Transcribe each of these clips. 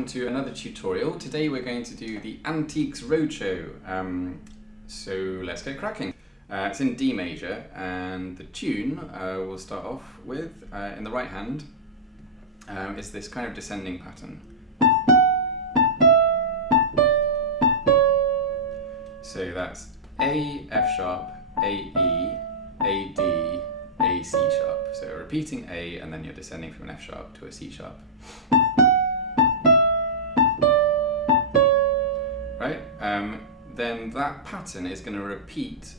welcome to another tutorial. Today we're going to do the Antiques Roadshow. So let's get cracking. It's in D major, and the tune we'll start off with in the right hand is this kind of descending pattern. So that's A, F sharp, A, E, A, D, A, C sharp. So repeating A and then you're descending from an F sharp to a C sharp. Right? Then that pattern is going to repeat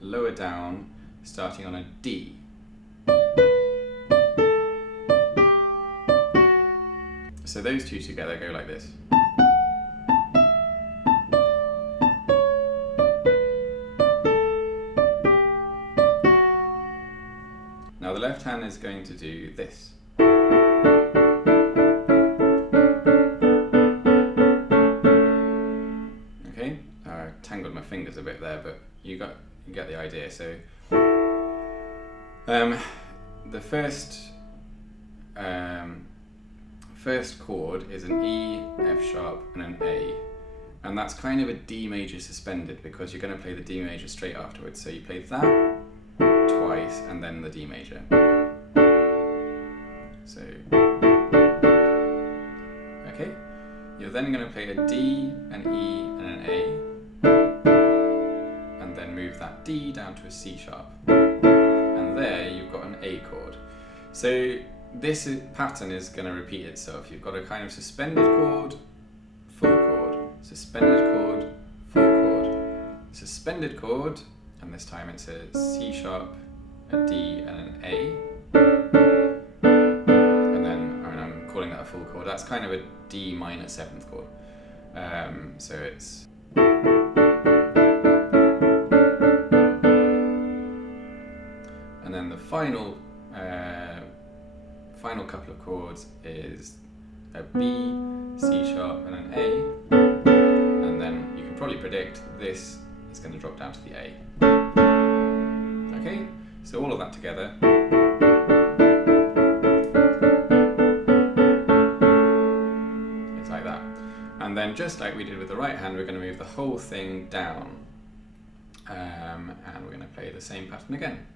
lower down, starting on a D. So those two together go like this. Now the left hand is going to do this. Okay, tangled my fingers a bit there, but you get the idea. So the first chord is an E, F sharp, and an A, and that's kind of a D major suspended because you're going to play the D major straight afterwards. So you play that twice and then the D major. So, okay, you're then going to play a D, an E, and an A, and then move that D down to a C sharp, and there you've got an A chord. So this pattern is going to repeat itself. You've got a kind of suspended chord, full chord, suspended chord, full chord, suspended chord, and this time it's a C sharp, a D, and an A, and then I'm calling that a full chord. That's kind of a D minor 7th chord. So it's and then the final couple of chords is a B, C sharp, and an A, and then you can probably predict this is going to drop down to the A. Okay, so all of that together. It's like that. And then just like we did with the right hand, we're going to move the whole thing down, and we're going to play the same pattern again.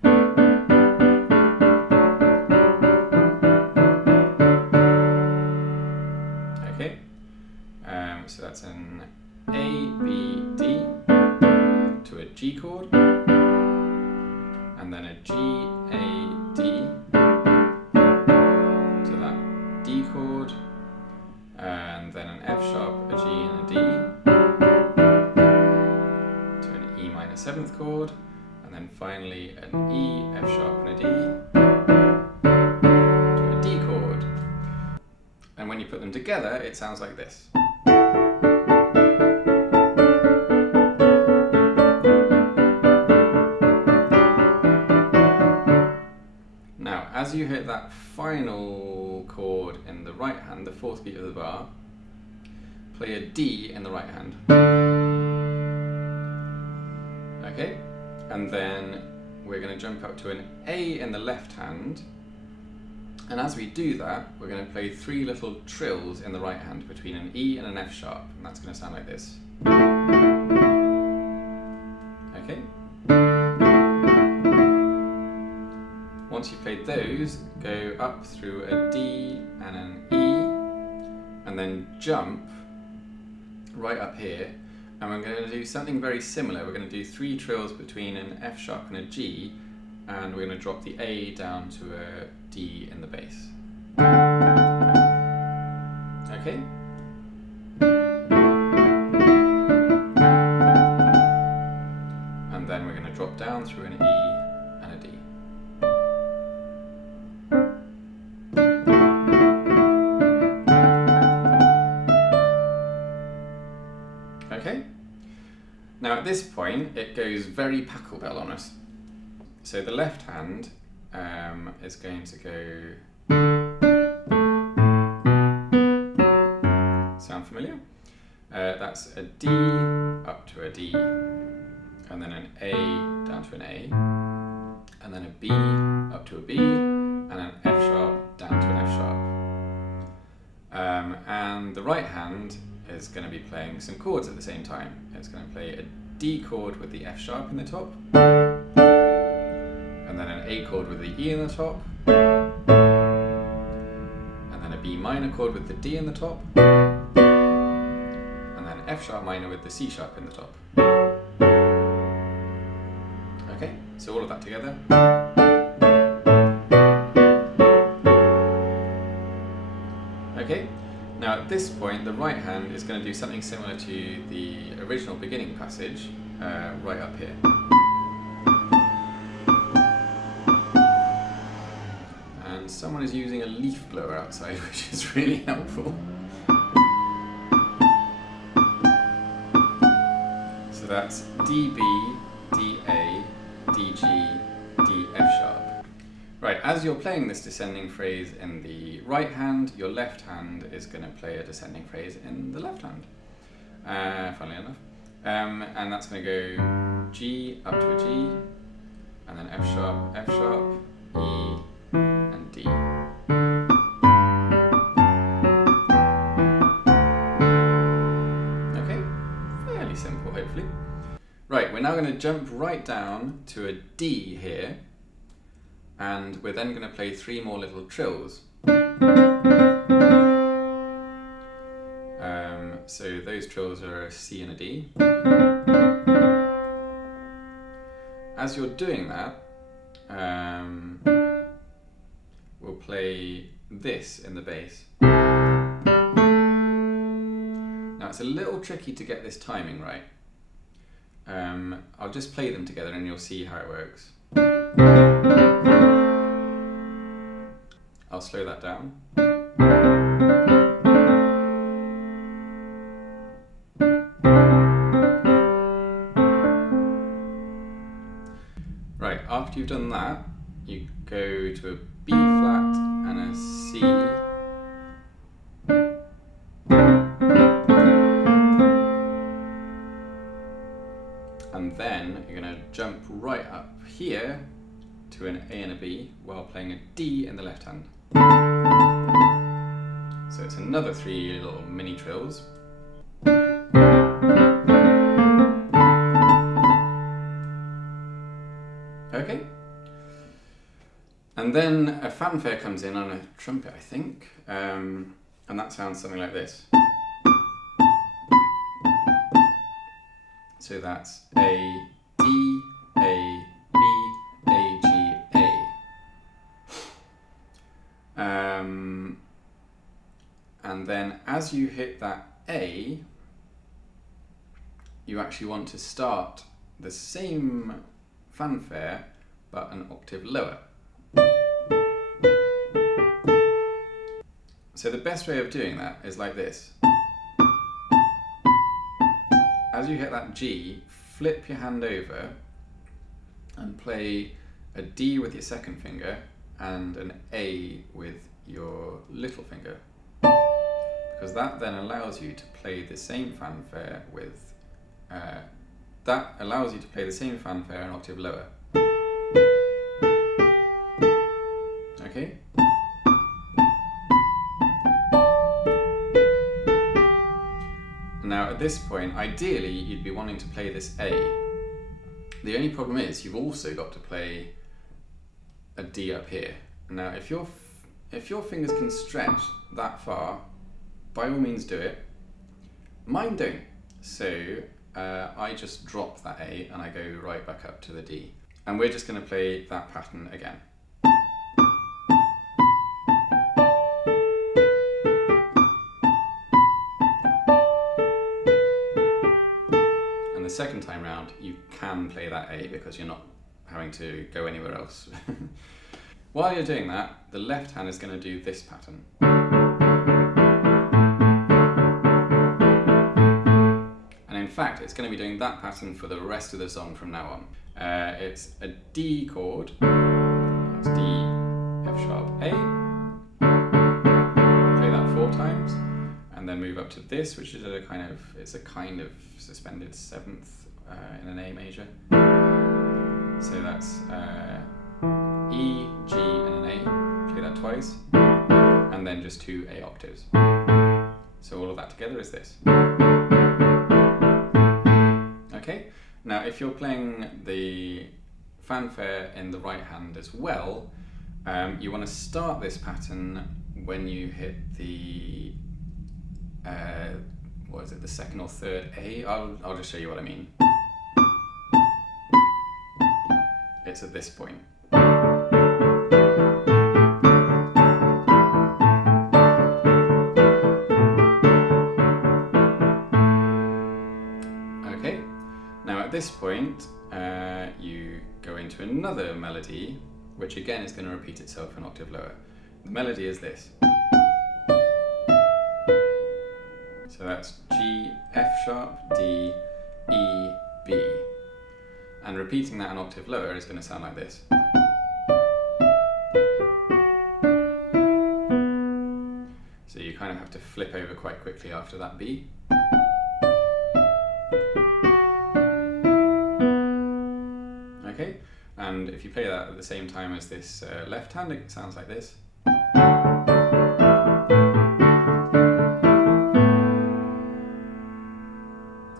Okay, so that's an A, B, D to a G chord, and then a G, A, D to that D chord, and then an F sharp, a G, and a D to an E minor 7th chord, and then finally an E, F sharp, and a D to a D chord. And when you put them together, it sounds like this. Now, as you hit that final chord in the right hand, the 4th beat of the bar, play a D in the right hand. Okay? And then we're going to jump up to an A in the left hand. And as we do that, we're going to play 3 little trills in the right hand between an E and an F sharp, and that's going to sound like this. Okay? Once you've played those, go up through a D and an E, and then jump right up here, and we're going to do something very similar. We're going to do 3 trills between an F sharp and a G, and we're going to drop the A down to a D in the bass. Okay? And then we're going to drop down through an E and a D. Okay? Now at this point it goes very Pachelbel on us. So the left hand is going to go. Sound familiar? That's a D up to a D, and then an A down to an A, and then a B up to a B, and an F sharp down to an F sharp. And the right hand is going to be playing some chords at the same time. It's going to play a D chord with the F sharp in the top, and then an A chord with the E in the top, and then a B minor chord with the D in the top, and then F sharp minor with the C sharp in the top. Okay, so all of that together. Okay, now at this point the right hand is going to do something similar to the original beginning passage right up here. And someone is using a leaf blower outside, which is really helpful. So that's D, B, D, A, D, G, D, F sharp. Right, as you're playing this descending phrase in the right hand, your left hand is going to play a descending phrase in the left hand, funnily enough. And that's going to go G up to a G, and then F sharp, E, and D. Okay, fairly simple, hopefully. Right, we're now going to jump right down to a D here, and we're then going to play 3 more little trills. So those trills are a C and a D. As you're doing that, we'll play this in the bass. Now it's a little tricky to get this timing right. I'll just play them together and you'll see how it works. I'll slow that down. Right, after you've done that, you go to a B flat and a C. And then you're going to jump right up here to an A and a B while playing a D in the left hand. So it's another 3 little mini trills. Okay. And then a fanfare comes in on a trumpet, I think, and that sounds something like this. So that's A, D, A, B, A, G, A. And then as you hit that A, you actually want to start the same fanfare but an octave lower. So the best way of doing that is like this. As you hit that G, flip your hand over and play a D with your second finger and an A with your little finger, because that then allows you to play the same fanfare with an octave lower. Okay? Now at this point, ideally you'd be wanting to play this A. The only problem is you've also got to play a D up here. Now if your fingers can stretch that far, by all means do it. Mine don't. So I just drop that A and I go right back up to the D. And we're just going to play that pattern again. And the second time round, you can play that A because you're not having to go anywhere else. While you're doing that, the left hand is going to do this pattern. And in fact, it's going to be doing that pattern for the rest of the song from now on. It's a D chord, that's D, F sharp, A. Play that 4 times, and then move up to this, which is a kind of suspended 7th in an A major. So that's E, G, and an A. Play that twice, and then just 2 A octaves. So all of that together is this. Okay, now if you're playing the fanfare in the right hand as well, you want to start this pattern when you hit the what is it, the second or third A? I'll just show you what I mean. It's at this point. Okay, now at this point you go into another melody, which again is going to repeat itself an octave lower. The melody is this. So that's G, F sharp, D, E, B. And repeating that an octave lower is going to sound like this. So you kind of have to flip over quite quickly after that B. Okay, and if you play that at the same time as this left hand, it sounds like this.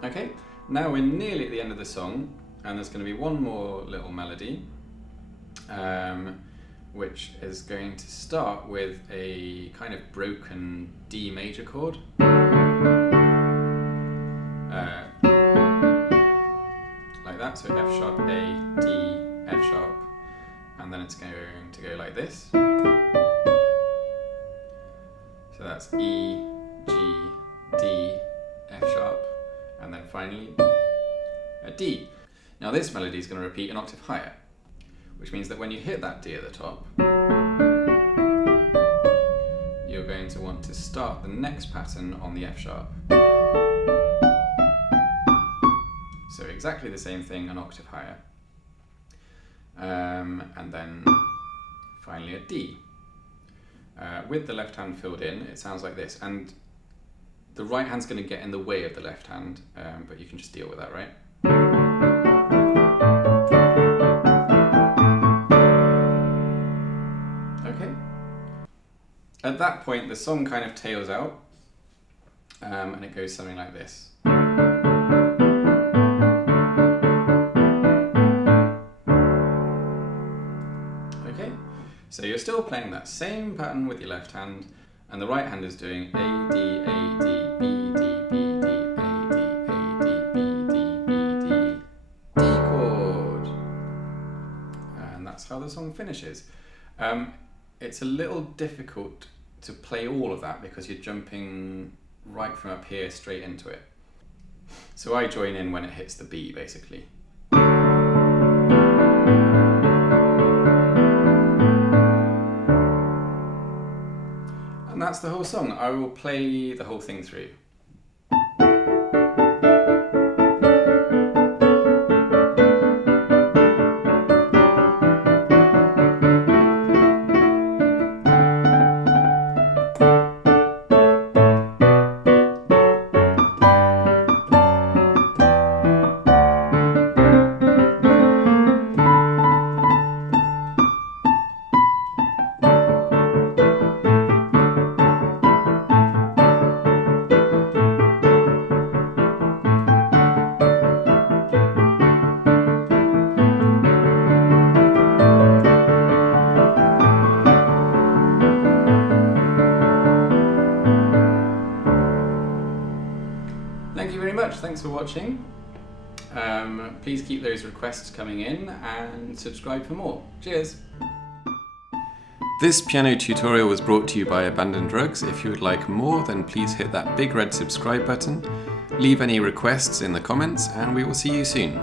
Okay, now we're nearly at the end of the song, and there's going to be one more little melody, which is going to start with a kind of broken D major chord. Like that, so F sharp, A, D, F sharp, and then it's going to go like this. So that's E, G, D, F sharp, and then finally a D. Now this melody is going to repeat an octave higher, which means that when you hit that D at the top, you're going to want to start the next pattern on the F sharp. So exactly the same thing, an octave higher. And then finally a D. With the left hand filled in, it sounds like this. And the right hand's going to get in the way of the left hand, but you can just deal with that, right? Okay. At that point, the song kind of tails out, and it goes something like this. Okay, so you're still playing that same pattern with your left hand, and the right hand is doing A, D, A, D, B, D, B, D, A, D, A, D, B, D, B, D, D chord. And that's how the song finishes. It's a little difficult to play all of that because you're jumping right from up here straight into it. So I join in when it hits the B, basically. And that's the whole song. I will play the whole thing through. Thank you very much, thanks for watching. Please keep those requests coming in and subscribe for more. Cheers! This piano tutorial was brought to you by Abandoned Rugs. If you would like more, then please hit that big red subscribe button. Leave any requests in the comments and we will see you soon.